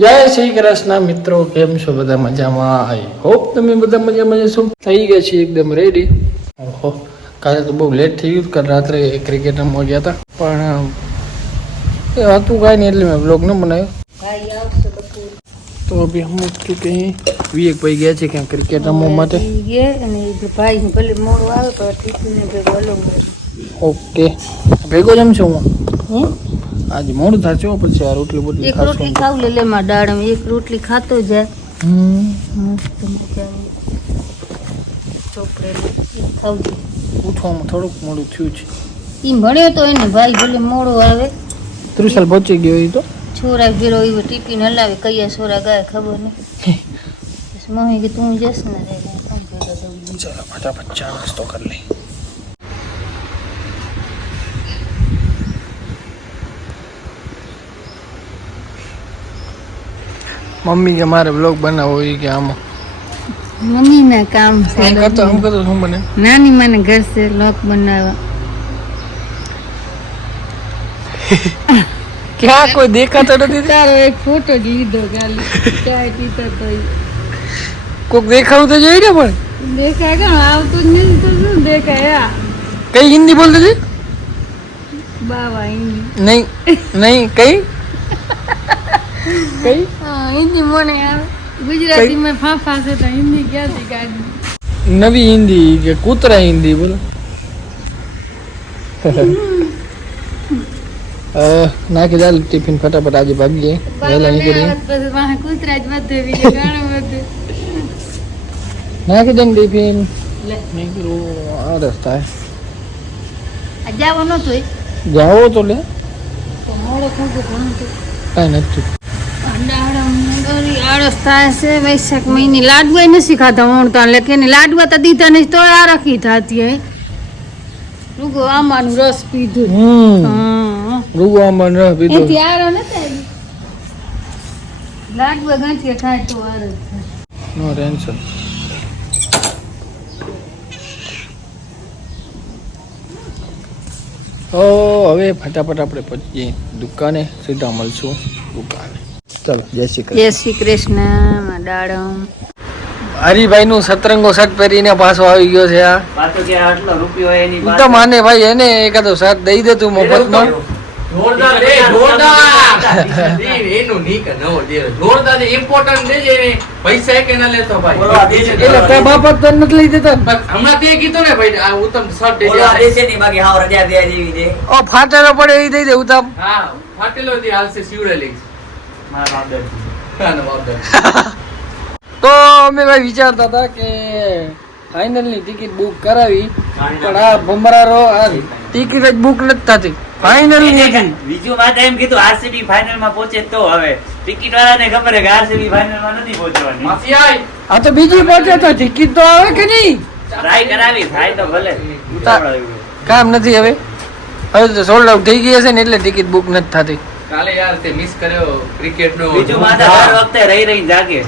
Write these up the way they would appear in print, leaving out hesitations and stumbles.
જય શ્રી કૃષ્ણ મિત્રો, કેમ છો બધા? મજામાં? આઈ હોપ તમે બધા મજામાં જશો. થઈ ગયા છે એકદમ રેડી. ઓહો, કાલે તો બહુ લેટ થઈ ગયું. કાલે રાત્રે ક્રિકેટ રમવા ગયા હતા, પણ એ હતું કાંઈ નહીં એટલે મેં બ્લોગ ન બનાવ્યો. તો અભી હમ ઉઠ ચુકે हैं. વિવેક ભાઈ ગયા છે ક્યાં ક્રિકેટ રમવા માટે. ભાઈ ભલે મોડું આવે પણ ટીફીને ભેગો હલો. ઓકે, ભેગો જમશો હું. આજે મોડું થશે પછી આ રોટલી બોટલી એક રોટલી ખાવ લે માં દાડમ એક રોટલી ખાતો જાય. મસ્ત મજા આવે. ચોપડે ખાવજે. ઉઠવામાં થોડુંક મોડું થયું છે. ઈ ભણ્યો તો એને ભાઈ ભલે મોડું આવે. ત્રિશાલ પહોંચી ગયો એ તો. છોરા ભેરો એવો ટિફિન હલાવે કયા છોરા ગાય ખબર નહીં. મમ્મી કે તું જસ ને રે ચાલો ફટાફટ ચા નાસ્તો કરી લઈ. મમ્મી કે મારે બ્લોગ બનાવવો હોય કે આમાં મમ્મી ના કામ છે. હું કરતો શું બને નાની માને ઘર છે લોક બનાવવા. ક્યાં કોઈ દેખાતો નથી. તારો એક ફોટો જ લીધો ખાલી ચાય પીતો તો કોક દેખાવું તો જોઈ ને પણ દેખાય કે આવતું જ નથી તો શું દેખાય. કઈ હિન્દી બોલતો છે? બાવા હિન્દી નહીં નહીં કઈ કઈ હિન્દી મને આવે. ગુજરાતી માં ફાફા છે તો હિન્દી ક્યાંથી કાઢી? નવી હિન્દી કે કૂતરા હિન્દી બોલો. નાખી ચાલ ટિફિન ફટાફટ આજે ભાગીએ વહેલા નીકળીએ. કૂતરા જ વધે બીજું ઘણું વધે. નાખી દે ટિફિન નીકળું આ રસ્તા જાવો નતો જાઓ તો લે મોડો ખોટો કાંઈ નથી. આળસ થાય છે. વૈશાખ મહિને લાડવા નથી ખાતા મોડતા એટલે કે લાડવા તો દીધા નહીં તો આ રાખી થતી હે. રૂગો આંબાનું રસ પીધું. રૂગો આંબાનો રસ પીધો. એથી આરો નથી લાડવા ગાંઠિયા ખાય તો આરો નો ટેન્શન. ઓ હવે ફટાફટ આપણે પહોંચીએ દુકાને. સીધા મળશું દુકાને. ચાલો જય શ્રી કૃષ્ણ. જય શ્રી કૃષ્ણ. દાડમ હરિભાઈ નું સતરંગો શર્ટ પહેરીને પાછો આવી ગયો છે. આ તો માને ભાઈ એને એકાદો શર્ટ દઈ દે તું મફતમાં. ફાટેલો પડે એ દઈ દે ઉતામ. તો અમે ભાઈ વિચારતા હતા કે ફાઇનલ ની ટિકિટ બુક કરાવી પણ આ ભમરારો આ ટિકિટ જ બુક નથી થતી. ફાઇનલ નથી. બીજું વાત એમ કીધું આરસીબી ફાઇનલ માં પહોંચે તો હવે ટિકિટ વાળાને ખબર છે કે આરસીબી ફાઇનલ માં નથી પહોંચવાની. આ તો બીજી પહોંચે તો ટિકિટ તો આવે કે નહીં? ટ્રાય કરાવી થાય તો ભલે. કામ નથી હવે તો સોલ્ડ આઉટ થઈ ગયા છે ને એટલે ટિકિટ બુક નથી થતી. કાલે યાર તે મિસ કર્યો ક્રિકેટ નો. બીજું માથા દર વખતે રહી જાગે.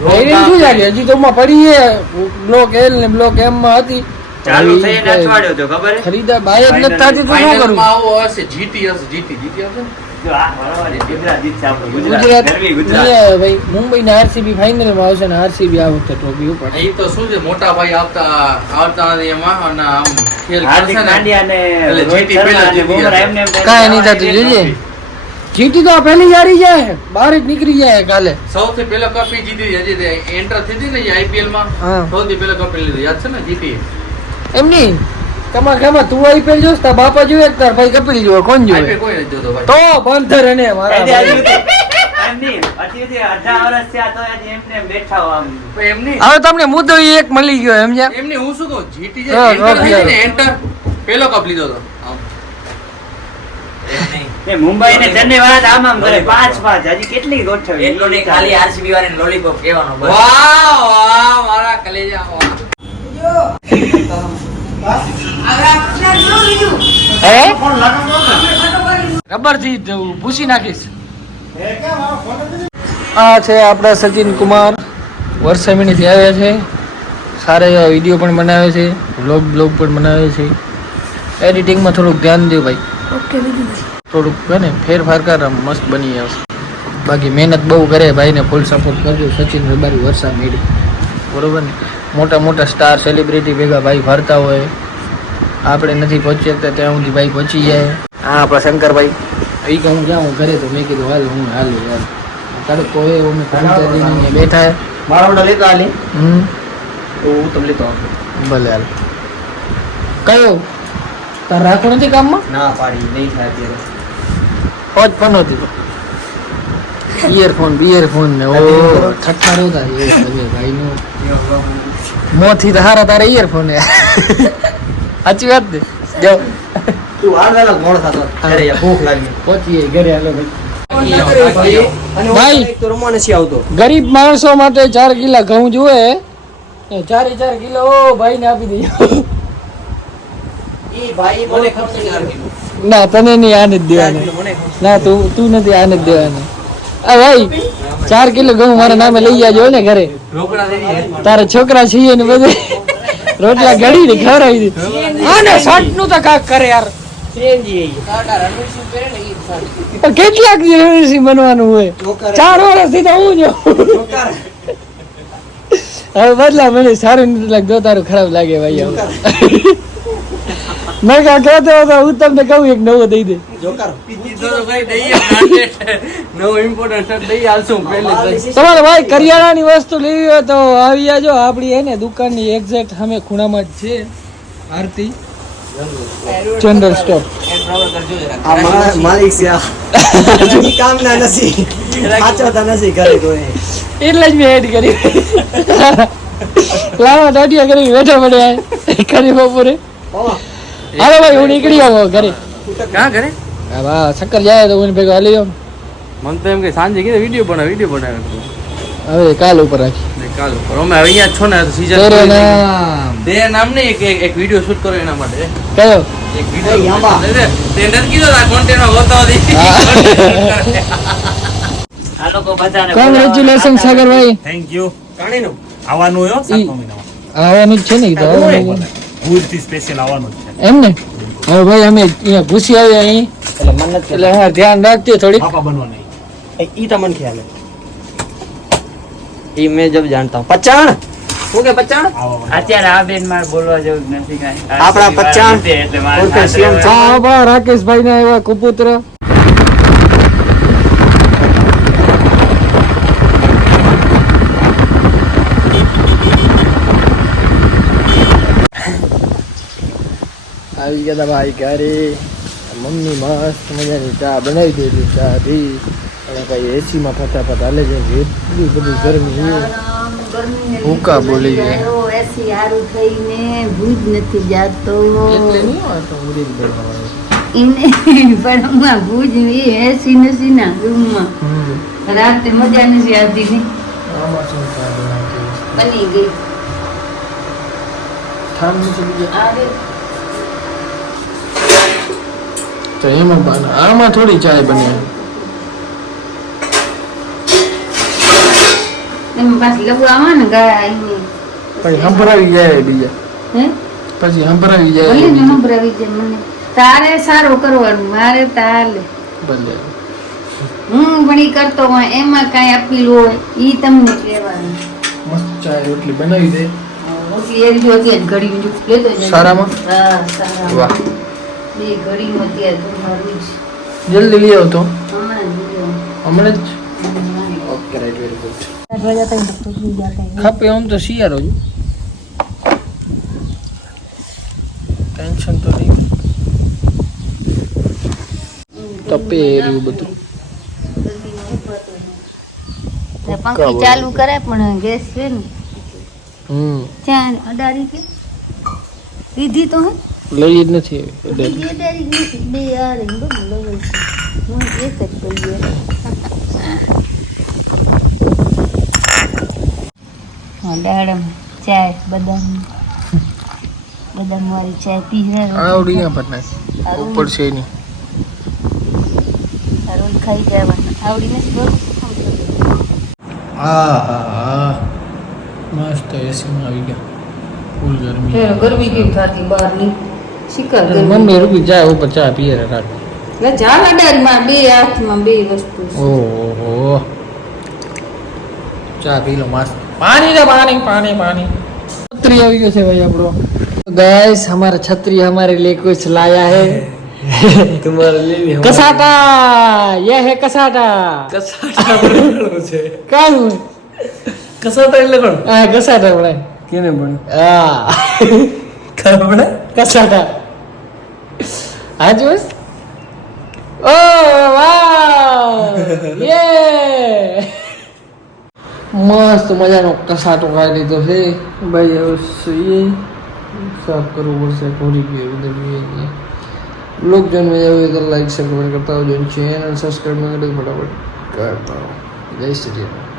શું જાગે હજી તો માં પડી છે. બ્લોક એલ ને બ્લોક એમ માં હતી ચાલુ થઈને અઠવાડિયો તો ખબર છે ખરીદા બાય જ નથી થતી તો શું કરું? આવો હશે જીટી હશે જીટી આવશે. જો આ બરાબર ગુજરાત જીતશે આપણું. ગુજરાત ગુજરાત ભાઈ મુંબઈ ને આરસીબી ફાઇનલ માં આવશે ને આરસીબી આ વખતે ટ્રોફી ઉપર. એ તો શું છે મોટા ભાઈ આવતા એમાં અને આમ ખેલ હાર્દિક કરશે ને પાંડ્યા ને એટલે જીટી રોહિત પહેલા શર્મા અને બુમરાહ એમને એમ કાંઈ નહીં થતું જોજે. જીટી તો પહેલી જ હારી જાય બહાર જ નીકળી જાય કાલે. સૌથી પહેલો કપ જીતી હજી એન્ટર થઈ હતી ને આઈપીએલ માં હા. સૌથી પહેલો કપ લીધો યાદ છે ને જીતી. એમ નહીં તમારે ખામાં તું આઈપીએલ જોશ તાર બાપા જોવે તાર ભાઈ કપિલ જોવે કોણ જોવે? આઈપીએલ કોઈ નથી જોતો ભાઈ. તો બંધર એને મારા એમ ભાઈ. નહીં, હજી 18 વર્ષ થયા તો હજી એમને એમ બેઠા હો આમ. ભાઈ એમ નહીં હવે તમને મુદ્દો ઈ એક મળી ગયો એમ છે. એમ નહીં હું શું કહું જીટી હા, એન્ટર થઈ હા. ને એન્ટર પહેલો કપ લીધો હતો આમ. એ મુંબઈ ને ચેન્નઈ વાળા આમ આમ કરે 5-5 હજી કેટલી ગોઠવી. એટલો નહીં ખાલી આરસીબી વાળાને લોલીપોપ કહેવાનો બસ. વાહ વાહ મારા કલેજા વાહ. હે રબર થી ભૂસી નાખીશ. આ છે આપણા સચિન કુમાર વર્ષમિની થી આવ્યા છે. સારા એવા વિડીયો પણ બનાવે છે, બ્લોગ પણ બનાવે છે. એડિટિંગમાં થોડુંક ધ્યાન દો ભાઈ. ઓકે થોડુંક ને ફેરફાર કર મસ્ત બની આવશે. બાકી મહેનત બહુ કરે ભાઈને ફૂલ સપોર્ટ કરજો. સચિન રબારી વર્ષા મેળી બરોબર ને. મોટા મોટા સ્ટાર સેલિબ્રિટી ભેગા ભાઈ ફરતા હોય, આપણે નથી પહોંચી શકતા ત્યાં સુધી ભાઈ પહોંચી જાય. હા આપણા શંકરભાઈ એ કે હું જાઉં ઘરે, તો મેં કીધું હાલ હું હાલ યાર તડકો હોય અમે પંચાયતી બેઠા મારો ઓર્ડર લેતો આલી તો હું તમને લેતો આવું. ભલે હાલ. કયો તાર રાખો નથી કામમાં? ના પાડી નહીં થાય અત્યારે. પોચ પણ હતી તો ઇયરફોન બિયરફોન ને ઓ ઠઠારો થાય એ હવે ભાઈનું મોથી તો હારા તારે ઇયરફોન હે. સાચી વાત ને. જાઓ તું હાલ વેલા મોડ થતો અરે યાર ભૂખ લાગી. પહોંચીએ ઘરે. હાલો ભાઈ. ભાઈ તો રમવા નથી આવતો. ગરીબ માણસો માટે 4 કિલા ઘઉં જોવે, 4 કિલો ભાઈ ને આપી દઈએ. ઈ ભાઈ મને ખબર નથી. ના તને નહીં આને જ દેવાની. ના તું નથી આને જ દેવાની. આ ભાઈ 4 કિલો ઘઉં મારા નામે લઈ જાજો ને ઘરે. તારા છોકરા છીએ ને બધે રોટલા ઘડી ને ખવડાવી દે. આને શર્ટ નું તો કાક કરે યાર. પણ કેટલાક દિવસથી બનવાનું હોય? 4 વર્ષથી તો હું જો. હવે બદલા મને સારું નથી લાગતું. જો તારું ખરાબ લાગે ભાઈ. હવે મેં કા કહેતો હતો હું તમને કહું એક નવો દઈ દે. તમારે ભાઈ કરિયાણાની વસ્તુ લેવી હોય તો આવી જાજો. આપણી હે ને દુકાનની એક્ઝેક્ટ સામે ખૂણામાં જ છે આરતી જનરલ સ્ટોર. માલિક છે કામ ના નથી સાચવતા નથી ઘરે કોઈ. એટલે જ મેં એડ કરી. લાવા દાઢિયા કરી બેઠા પડ્યા કરી બપોરે. હાલો ભાઈ હું નીકળી આવો ઘરે. ક્યાં ઘરે? હા વાહ શક્કર જાય તો હું ભેગો હાલી જાઉં. મને તો એમ કે સાંજે કીધું વિડીયો બનાવે હવે કાલ ઉપર રાખી. કાલ ઉપર અમે અહીંયા જ છો ને સીઝન તેરે નામ. બે નામ ને એક વિડીયો શૂટ કરો એના માટે. કયો? એક વિડીયો ટેન્ડર કીધો આ કોન્ટેન્ટ માં બતાવો દી. આ લોકો બધાને કોંગ્રેચ્યુલેશન સાગરભાઈ. Thank you. કાણીનું આવવાનું હોય 7મા મહિનામાં. આવવાનું જ છે ને. તો ભુજથી સ્પેશિયલ આવવાનું જ છે. એમ ને. હવે ભાઈ અમે અહીંયા ઘૂસી આવ્યા અહીં એટલે હા ધ્યાન રાખજો થોડીક. પાપા બનવાના. ઈ તો મને ખ્યાલ હે. ઈ મેં જબ જાણતા હું. પચાણ શું કે પચાણ અત્યારે આ બેન મારે બોલવા જેવું જ નથી કાંઈ. આપણા પચાણ એટલે મારે ઓળખે CM હા બા રાકેશભાઈ ના એવા કુપુત્ર. આવી ગયા ભાઈ ઘરે. મમ્મી મસ્ત મજાની ચા બનાવી દેલી. ચા પી અને કઈ એસી માં ફટાફટ હાલે છે. એટલી બધી ગરમી ભૂકા બોલી ગયા. એસી હારું થઈને ભૂજ નથી જાતો. એટલે નહીં આવતો ઉડી ગયો. એને પણ હમણાં ભૂજ એસી નથી ના રૂમમાં. રાતે મજા નથી આવતી ને. આમાં શું ચા બનાવતી બની ગઈ. ઠામ નથી બીજા આવે તો એમાં બને. આમાં થોડી ચાય બને. એમાં પાછી લગવામાં ને ગાય આવીને પછી સંભળાવી જાય બીજા. હે પછી સંભળાવી જાય ભલે ને સંભળાવી જાય મને. તારે સારું કરવાનું મારે તાલે. ભલે. હું પણ ઈ કરતો હોય એમાં કઈ અપીલ હોય ઈ તમને કહેવાનું. મસ્ત ચાય રોટલી બનાવી દે. ઓછી એક જો અત્યારે ઘડી જો લેતો જજો. સારામાં? હા સારામાં. વાહ બે ઘડીમાં અત્યારે તમારું જ જલ્દી લઈ આવ તો. હમણાં જ લીધો. હમણાં જ. Okay right very good. ખાપે આમ તો શિયાળો જ. ટેન્શન તો નહીં. તપે રહ્યું બધું. પંખી ચાલુ કરે પણ ગેસ છે ને ત્યાં અડાડી કે લીધી તો હે લઈ જ નથી. બીજી અડાડી નથી. બે આ રહી બહુ લવલ છે. હું એક જ કરીએ. હા દાડમ ચાય બદામ વાળી ચાય પી છે. આવડી ના પર નાખ ઉપર છે નહીં. રોજ ખાઈ જવાનું આવડી નથી બરોબર. હા હા હા મસ્ત એસીમાં આવી ગયા. ફૂલ ગરમી. ગરમી કેમ થતી બહારની શિકાર ગરમી. મમ્મી રૂપી જાય ઉપર ચા પીએ રાખ. એટલે ઝાલાદારમાં બે હાથમાં બે વસ્તુ છે. ઓહો ચા પી લો મસ્ત પાણી રે પાણી પાણી પાણી छतरी આવી ગયો છે ભાઈ આપણો गाइस हमारा छतरी हमारे लिए कुछ लाया है तुम्हारे लिए नहीं कसाटा ये है कसाटा कसाटा बनानो છે કાનું કસાટા એટલે કોણ આ કસાટા બનાય કેને બને આ ખબર કસાટા આ જોસ ઓ વાવ યે મસ્ત મજાનો કસાટો ખાઈ લીધો છે ભાઈ હવે સુઈએ સાફ કરવું પડશે થોડી બી ઉધર लोग जो मजा हुए तो लाइक शेयर कमेंट करता हो जो चैनल सब्सक्राइब नहीं करे फटाफट करता हूँ जय श्री राम।